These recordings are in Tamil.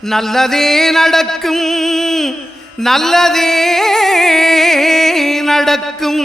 நல்லதே நடக்கும் நல்லதே நடக்கும்.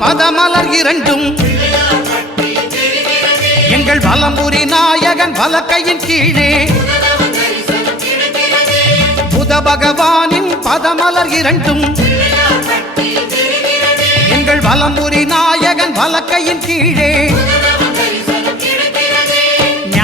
பதமலர் இரண்டும். எங்கள் பலம்புரி நாயகன் வலக்கையின் கீழே. புத பகவானின் பதமலர் இரண்டும். எங்கள் வலம்புரி நாயகன் வலக்கையின் கீழே.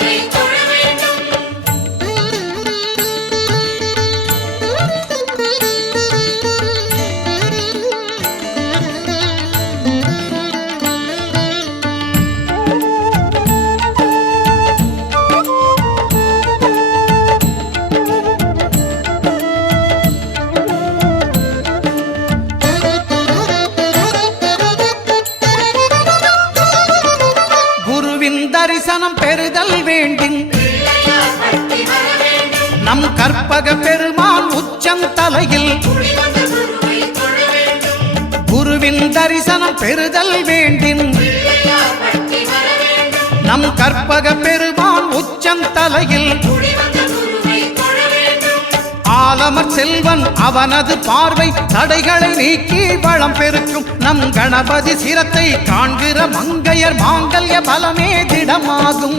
Glory, glory. தரிசனம் பெறுதல் வேண்டின் வேண்டும். நம் கற்பக பெருமான் உச்சந்தலையில் குருவின் தரிசனம் பெறுதல் வேண்டின் வேண்டும். நம் கற்பக பெருமான் உச்சம் பாலமர் செல்வன் அவனது பார்வை தடைகளை நீக்கி வளம் பெருக்கும். நம் கணபதி சிரத்தை காண்கிற மங்கையர் மாங்கல்ய பலமே திடமாகும்.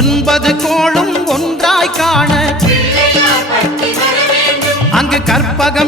ஒன்பது கோளும் ஒன்றாய் காண அங்கு கற்பகம்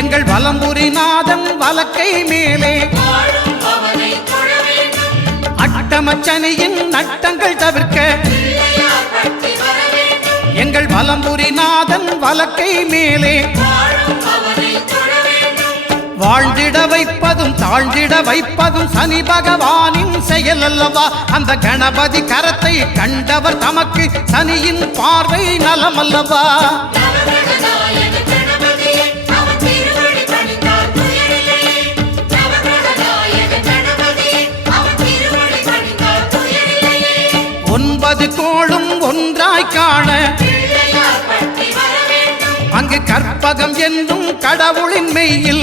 எங்கள் வலம்புரிநாதன் வலக்கை மேலே அட்டமச்சனியின் நட்டங்கள் தவிர்க்க எங்கள் வலம்புரிநாதன் வலக்கை மேலே வாழ்ந்திட வைப்பதும் தாழ்ந்திட வைப்பதும் சனி பகவானின் செயல் அல்லவா? அந்த கணபதி கரத்தை கண்டவர் தமக்கு சனியின் பார்வை நலம் அல்லவா? ஒன்பது கோளும் ஒன்றாய் காண அங்கு கற்பகம் என்றும் கடவுளின் மெய்யில்